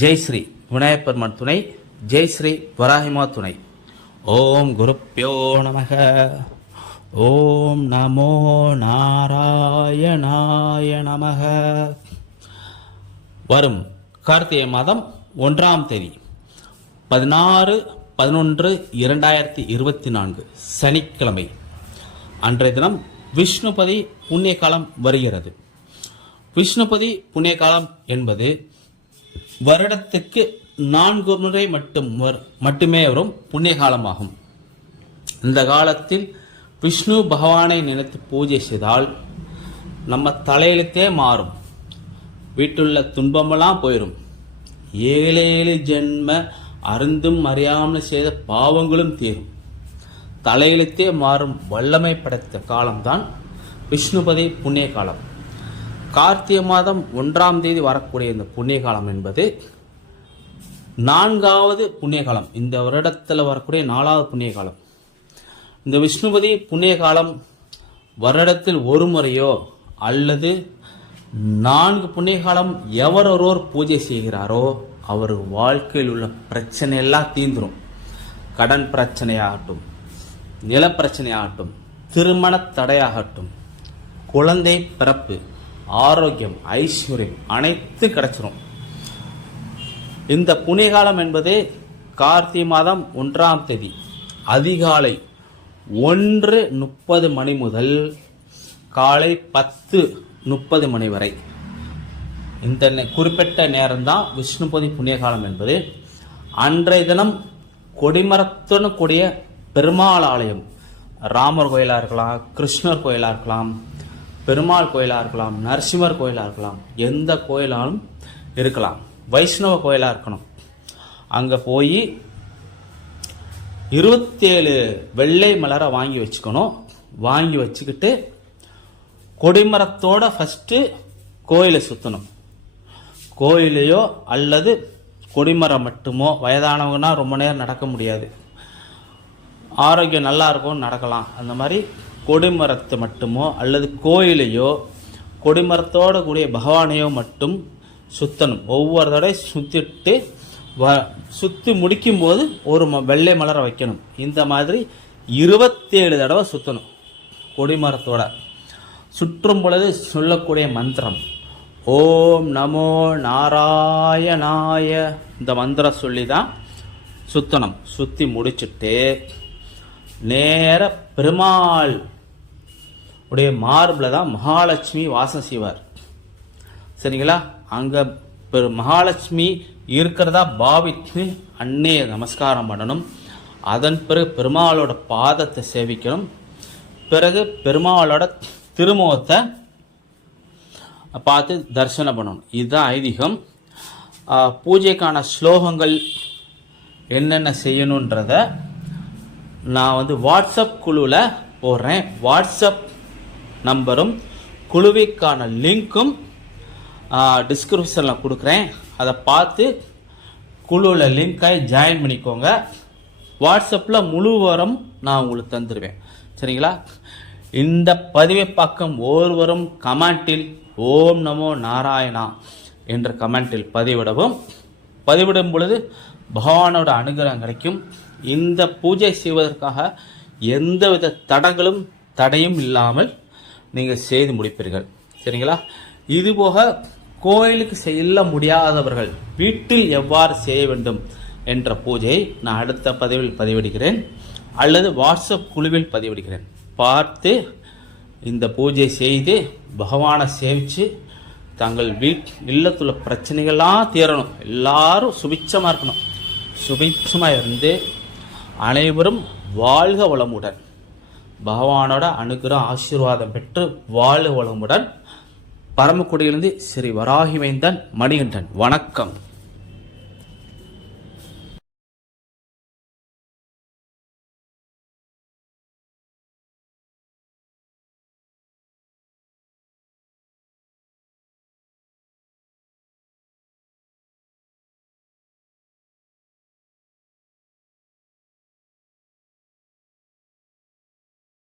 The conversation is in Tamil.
ஜெய் ஸ்ரீ விநாயகப் பெருமான் துணை, ஜெய் ஸ்ரீ வராகிமா துணை. ஓம் குருப்யோ நமக. ஓம் நமோ நாராயணாய நமக. வரும் கார்த்திகை மாதம் 1ஆம் தேதி 16/11/2024 சனிக்கிழமை அன்றைய தினம் விஷ்ணுபதி புண்ணிய காலம் வருகிறது. விஷ்ணுபதி புண்ணிய காலம் என்பது வருடத்துக்கு 4 முறை மட்டுமே வரும் புண்ணிய காலமாகும். இந்த காலத்தில் விஷ்ணு பகவானை நினைத்து பூஜை செய்தால் நம்ம தலையெழுத்தே மாறும், வீட்டுள்ள துன்பமெல்லாம் போயிடும், 7 ஜென்ம அருந்தும் அறியாமல் செய்த பாவங்களும் தீரும், தலையெழுத்தே மாறும் வல்லமை படைத்த காலம்தான் விஷ்ணுபதி புண்ணிய காலம். கார்த்திகை மாதம் 1ஆம் தேதி வரக்கூடிய இந்த புண்ணிய காலம் என்பது 4வது புண்ணிய காலம். இந்த வருடத்தில் வரக்கூடிய 4வது புண்ணிய காலம். இந்த விஷ்ணுபதி புண்ணிய காலம் வருடத்தில் ஒரு முறையோ அல்லது 4 புண்ணிய காலம் எவரொருவர் பூஜை செய்கிறாரோ அவர் வாழ்க்கையில் உள்ள பிரச்சனை எல்லாம் தீந்துரும். கடன் பிரச்சனையாகட்டும், நில பிரச்சனையாகட்டும், திருமண தடையாகட்டும், குழந்தை பிறப்பு, ஆரோக்கியம், ஐஸ்வர்யம் அனைத்து கிடைச்சிரும். இந்த புண்ணிய காலம் என்பது கார்த்திகை மாதம் 1ஆம் தேதி அதிகாலை 1:30 மணி முதல் காலை 10:30 மணி வரை இந்த குறிப்பிட்ட நேரம்தான் விஷ்ணுபதி புண்ணிய காலம் என்பது. அன்றைய தினம் கொடிமரத்துடன் கூடிய பெருமாள் ஆலயம், ராமர் கோயிலாக இருக்கலாம், கிருஷ்ணர் கோயிலாக இருக்கலாம், பெருமாள் கோயிலாக இருக்கலாம், நரசிம்மர் கோயிலாக இருக்கலாம், எந்த கோயிலாலும் இருக்கலாம், வைஷ்ணவ கோயிலாக இருக்கணும். அங்கே போய் 27 வெள்ளை மலரை வாங்கி வச்சுக்கணும். வாங்கி வச்சுக்கிட்டு கொடிமரத்தோட ஃபஸ்ட்டு கோயிலை சுற்றணும். கோயிலையோ அல்லது கொடிமரம் மட்டுமோ, வயதானவங்கன்னா ரொம்ப நேரம் நடக்க முடியாது, ஆரோக்கியம் நல்லா இருக்கும் நடக்கலாம், அந்த மாதிரி கொடிமரத்தை மட்டுமோ அல்லது கோயிலையோ கொடிமரத்தோடு கூடிய பகவானையோ மட்டும் சுற்றணும். ஒவ்வொரு தடவை சுற்றி முடிக்கும்போது ஒரு வெள்ளை மலரை வைக்கணும். இந்த மாதிரி 27 தடவை சுற்றணும். கொடிமரத்தோட சுற்றும் பொழுது சொல்லக்கூடிய மந்திரம் ஓம் நமோ நாராயணாய, இந்த மந்திரம் சொல்லி தான் சுற்றணும். சுற்றி முடிச்சுட்டு நேர பெருமாள் உடைய மார்பில் தான் மகாலட்சுமி வாசம் செய்வார். சரிங்களா? அங்கே மகாலட்சுமி இருக்கிறதா பாவித்து அன்னைய நமஸ்காரம் பண்ணணும். அதன் பிறகு பெருமாளோட பாதத்தை சேவிக்கணும். பிறகு பெருமாளோட திருமுகத்தை பார்த்து தரிசனம் பண்ணணும். இதுதான் ஐதீகம். பூஜைக்கான ஸ்லோகங்கள் என்னென்ன செய்யணுன்றத நான் வாட்ஸ்அப் குழுவில் போடுறேன். வாட்ஸ்அப் நம்பரும் குழுவிற்கான லிங்க்கும் டிஸ்கிரிப்ஷனில் கொடுக்குறேன். அதை பார்த்து குழுவில் லிங்காய் ஜாயின் பண்ணிக்கோங்க. வாட்ஸ்அப்பில் முழு விவரம் நான் உங்களுக்கு தந்துடுவேன். சரிங்களா? இந்த பதிவை பக்கம் ஒவ்வொருவரும் கமெண்டில் ஓம் நமோ நாராயணா என்ற கமெண்டில் பதிவிடும் பொழுது பகவானோட அனுகிரகம் கிடைக்கும். இந்த பூஜை செய்வதற்காக எந்தவித தடையும் இல்லாமல் நீங்கள் செய்து முடிப்பீர்கள். சரிங்களா? இதுபோக கோயிலுக்கு செல்ல முடியாதவர்கள் வீட்டில் எவ்வாறு செய்ய வேண்டும் என்ற பூஜையை நான் அடுத்த பதிவில் பதிவிடுகிறேன் அல்லது வாட்ஸ்அப் குழுவில் பதிவிடுகிறேன். பார்த்து இந்த பூஜை செய்து பகவானை சேவித்து தங்கள் இல்லத்துள்ள பிரச்சனைகள்லாம் தீரணும். எல்லாரும் சுபிட்சமாக இருக்கணும். சுபிட்சமாக இருந்து அனைவரும் வாழ்க வளமுடன், பகவானோட அனுகிரகம் ஆசீர்வாதம் பெற்று வாழ்க வளமுடன். பரமக்குடியிலிருந்து ஸ்ரீ வராகி மைந்தன் மணிகண்டன். வணக்கம்.